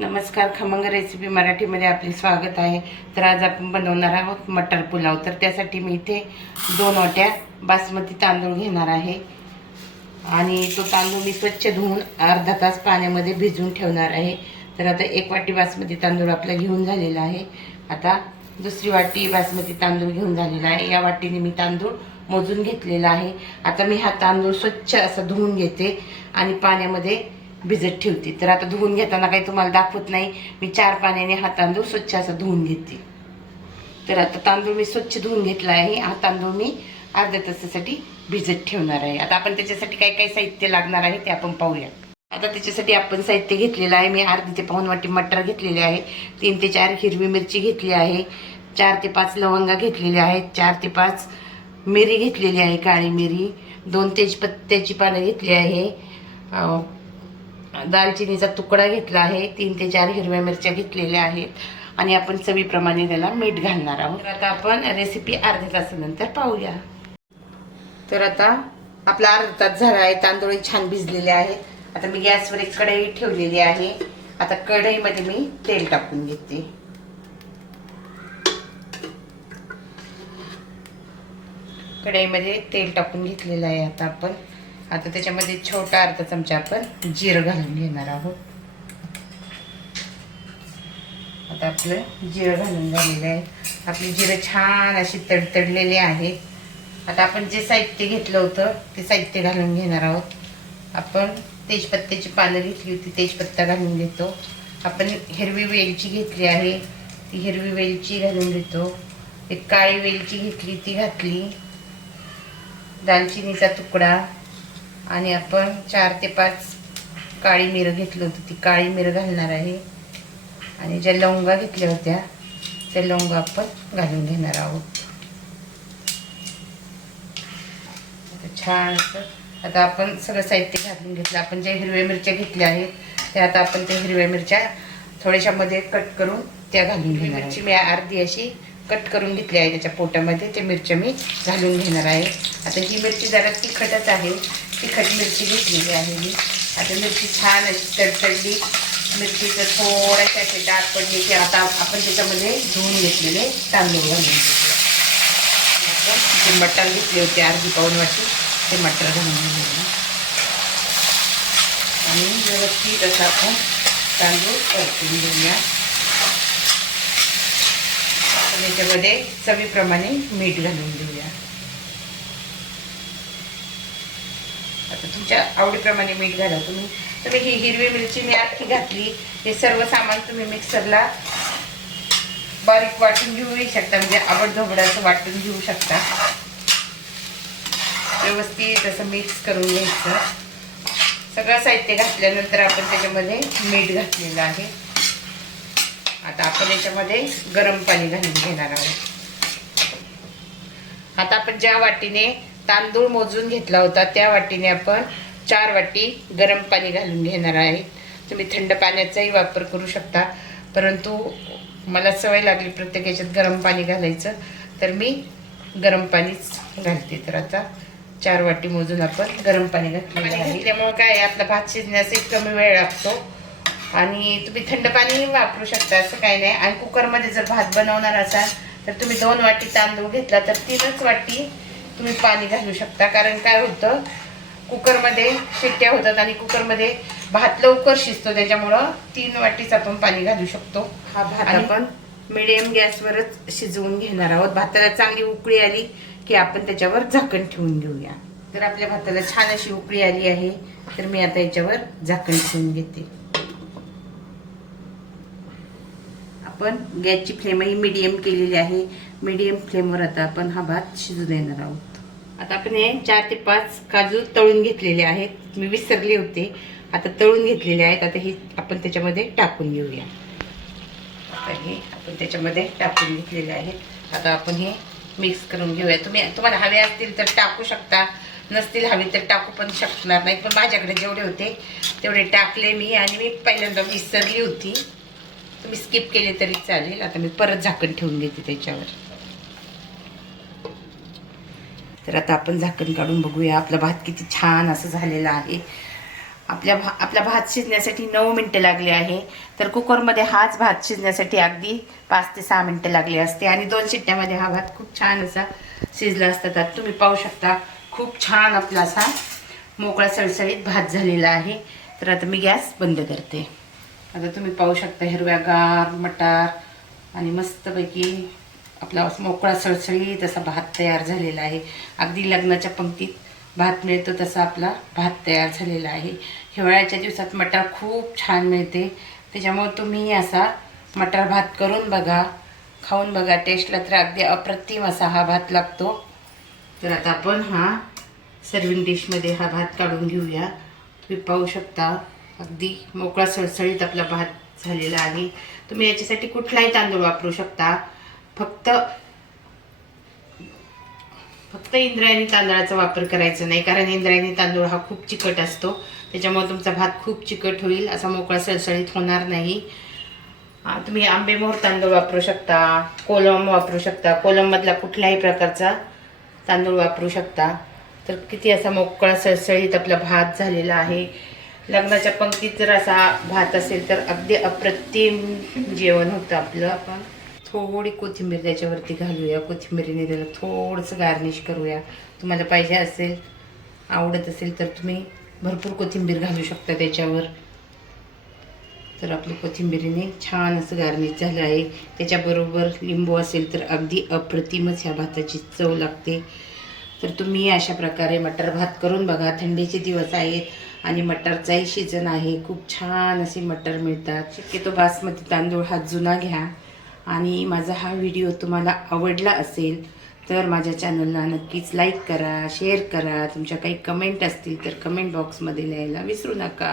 नमस्कार खमंग रेसिपी मराठीमध्ये आपले स्वागत आहे. तर आज आपण बनवणार आहोत मटर पुलाव. तर त्यासाठी मी इथे दोन वाट्या बासमती तांदूळ घेणार आहे. आणि तो तांदूळ मी स्वच्छ धुवून अर्धा तास पाण्यामध्ये भिजवून ठेवणार आहे. तर आता एक वाटी बासमती तांदूळ आपला घेऊन झालेला आहे. आता दुसरी वाटी बासमती तांदूळ घेऊन झालेला आहे. या वाटीने मी तांदूळ मोजून घेतलेला आहे. आता मी हा तांदूळ स्वच्छ असा धुवून घेते आणि पाण्यामध्ये भिजत ठेवते. तर आता धुवून घेताना काही तुम्हाला दाखवत नाही. मी चार पाण्याने हा तांदूळ स्वच्छ असं धुवून घेते. तर आता तांदूळ मी स्वच्छ धुवून घेतला आहे. हा तांदूळ मी अर्ध्या तासासाठी भिजत ठेवणार आहे. आता आपण त्याच्यासाठी काय काय साहित्य लागणार आहे ते आपण पाहूया. आता त्याच्यासाठी आपण साहित्य घेतलेलं आहे. मी अर्धी ते पाऊन वाटी मटर घेतलेले आहे. तीन ते चार हिरवी मिरची घेतली आहे. चार ते पाच लवंगा घेतलेल्या आहेत. चार ते पाच मिरी घेतलेली आहे. काळी मिरी. दोन तेजपत्त्याची पानं घेतली आहे. दालचिनीचा तुकडा घेतला आहे. तीन ते चार हिरव्या मिरच्या घेतलेल्या आहेत. आणि आपण चवीप्रमाणे त्याला मीठ घालणार आहोत. तर आता आपण रेसिपी अर्ध्या तासानंतर पाहूया. तर आता आपला अर्धा तास झाला आहे. तांदूळ छान भिजलेले आहेत. आता मी गॅसवर एक कढई ठेवलेली आहे. आता कढईमध्ये मी तेल टाकून घेते. कढईमध्ये तेल टाकून घेतलेलं आहे आता आपण. आता त्याच्यामध्ये छोटा अर्धा चमचा आपण जिरं घालून घेणार आहोत. आता आपलं जिरं घालून झालेलं आहे. आपली जिरं छान अशी तडतडलेली आहे. आता आपण जे साहित्य घेतलं होतं ते साहित्य घालून घेणार आहोत. आपण तेजपत्त्याची पानं घेतली होती तेजपत्ता घालून घेतो. आपण हिरवी वेलची घेतली आहे ती हिरवी वेलची घालून घेतो. एक काळी वेलची घेतली ती घातली. दालचिनीचा तुकडा. आणि आपण चार ते पाच काळी मिरं घेतली होती. ती काळी मिरं घालणार आहे. आणि ज्या लवंगा घेतल्या होत्या त्या लवंगा आपण घालून घेणार आहोत. छान असं आता आपण सगळं साहित्य घालून घेतलं. आपण ज्या हिरव्या मिरच्या घेतल्या आहेत त्या आता आपण त्या हिरव्या मिरच्या थोड्याशा मध्ये कट करून त्या घालून घेणार मिरची मी अर्धी अशी कट करून घेतली आहे. त्याच्या पोटामध्ये ते मिरच्या मी घालून घेणार आहे. आता ही मिरची जरा तिखटच आहे. तिखट मिरची घेतलेली आहे मी. आता मिरची छान अशी तडतडली. मिरचीचं थोड्याशा असे डाग पडले की आता आपण त्याच्यामध्ये धुवून घेतलेले तांदूळ घालून घेऊया. मटर घेतले होते अर्धी पाऊन वाटी ते मटर घालून घेऊया. आणि व्यवस्थित असं आपण तांदूळ परतून घेऊया. आपण याच्यामध्ये चवीप्रमाणे मीठ घालून घेऊया. आता तुमच्या आवडीप्रमाणे मीठ घाला. तुम्ही तर ही हिरवी मिरची मी आखी घातली. हे सर्व सामान तुम्ही मिक्सरला बारीक वाटून घेऊही शकता. म्हणजे आवडधोबड असं वाटून घेऊ शकता. व्यवस्थित असं मिक्स करून घ्यायचं. सगळं साहित्य घातल्यानंतर आपण त्याच्यामध्ये मीठ घातलेलं आहे. आता आपण याच्यामध्ये गरम पाणी घालून घेणार आहोत. आता आपण ज्या वाटीने तांदूळ मोजून घेतला होता. त्या वाटीने आपण चार वाटी गरम पाणी घालून घेणार आहे. तुम्ही थंड पाण्याचाही वापर करू शकता. परंतु मला सवय लागली प्रत्येक याच्यात गरम पाणी घालायचं. तर मी गरम पाणीच घालते. तर आता चार वाटी मोजून आपण गरम पाणी घातलेलं आहे. त्यामुळे काय आहे, आपला भात शिजण्यास एक कमी वेळ लागतो. आणि तुम्ही थंड पाणी वापरू शकता. असं काही नाही. आणि कुकरमध्ये जर भात बनवणार असाल तर तुम्ही दोन वाटी तांदूळ घेतला तर तीनच वाटी तुम्ही पाणी घालू शकता. कारण काय होतं कुकरमध्ये शिट्ट्या होतात आणि कुकरमध्ये भात लवकर शिजतो. त्याच्यामुळं तीन वाटीच आपण पाणी घालू शकतो. हा भात आपण मिडियम गॅसवरच शिजवून घेणार आहोत. भाताला चांगली उकळी आली की आपण त्याच्यावर झाकण ठेवून घेऊया. तर आपल्या भाताला छान अशी उकळी आली आहे तर मी आता याच्यावर झाकण ठेवून घेते. आपण गॅसची फ्लेमही मिडियम केलेली आहे. मीडियम फ्लेमवर आता आपण हा भात शिजू देणार आहोत. आता आपण हे चार ते पाच काजू तळून घेतलेले आहेत. मी विसरले होते. आता तळून घेतलेले आहेत. आता हे आपण त्याच्यामध्ये टाकून घेऊया. आता हे आपण त्याच्यामध्ये टाकून घेतलेले आहेत. आता आपण हे मिक्स करून घेऊया. तुम्ही तुम्हाला हवे असतील तर टाकू शकता. नसतील हवे तर टाकू पण शकणार नाही. पण माझ्याकडे जेवढे होते तेवढे टाकले मी आणि मी पहिल्यांदा विसरली होती. तुम्ही स्किप केले तरी चालेल. आता मी परत झाकण ठेवून घेते त्याच्यावर. तर आता आपण झाकण काढून बघूया. आपला भात किती छान असं झालेला आहे. आपल्या भा आपला भात शिजण्यासाठी नऊ मिनटं लागली आहे. तर कुकरमध्ये हाच भात शिजण्यासाठी अगदी पाच ते सहा मिनटं लागली असते. आणि दोन शिट्ट्यामध्ये हा भात खूप छान असा शिजला असता. त्यात तुम्ही पाहू शकता खूप छान आपला असा मोकळा सळसळीत भात झालेला आहे. तर आता मी गॅस बंद करते. आता तुम्ही पाहू शकता हिरव्यागार मटार आणि मस्तपैकी आपला मोकळा सळसळीत असा भात तयार झालेला आहे. अगदी लग्नाच्या पंक्तीत भात मिळतो तसा आपला भात तयार झालेला आहे. हिवाळ्याच्या दिवसात मटार खूप छान मिळते. त्याच्यामुळे तुम्ही असा मटार भात करून बघा खाऊन बघा. टेस्टला तर अगदी अप्रतिम असा हा भात लागतो. तर आता आपण हा सर्विंग डिशमध्ये हा भात काढून घेऊया. तुम्ही पाहू शकता अगदी मोकळा सळसळीत आपला भात झालेला आहे. तुम्ही याच्यासाठी कुठलाही तांदूळ वापरू शकता. फक्त फक्त इंद्रायणी तांदळाचा वापर करायचा नाही कारण इंद्रायणी तांदूळ हा खूप चिकट असतो. त्याच्यामुळे तुमचा भात खूप चिकट होईल असा मोकळा सळसळीत होणार नाही. तुम्ही आंबेमोहर तांदूळ वापरू शकता कोलम वापरू शकता. कोलममधला कुठल्याही प्रकारचा तांदूळ वापरू शकता. तर किती असा मोकळा सळसळीत आपला भात झालेला आहे. लग्नाच्या पंक्तीत जर असा भात असेल तर अगदी अप्रतिम जेवण होतं आपलं. आपण थोडी कोथिंबीर त्याच्यावरती घालूया. कोथिंबीरीने त्याला थोडंसं गार्निश करूया. तुम्हाला पाहिजे असेल आवडत असेल तर तुम्ही भरपूर कोथिंबीर घालू शकता त्याच्यावर. तर आपली कोथिंबीरीने छान असं गार्निश झालं आहे. त्याच्याबरोबर लिंबू असेल तर अगदी अप्रतिमच ह्या भाताची चव लागते. तर तुम्ही अशा प्रकारे मटर भात करून बघा. थंडीचे दिवस आहेत आणि मटरचाही सीझन आहे. खूप छान असे मटर मिळतात. शक्यतो बासमती तांदूळ हा जुना घ्या. आणि माझा हा व्हिडिओ तुम्हाला आवडला असेल तर माझ्या चॅनलला नक्कीच लाईक करा शेअर करा. तुमच्या काही कमेंट असतील तर कमेंट बॉक्समध्ये लिहायला विसरू नका.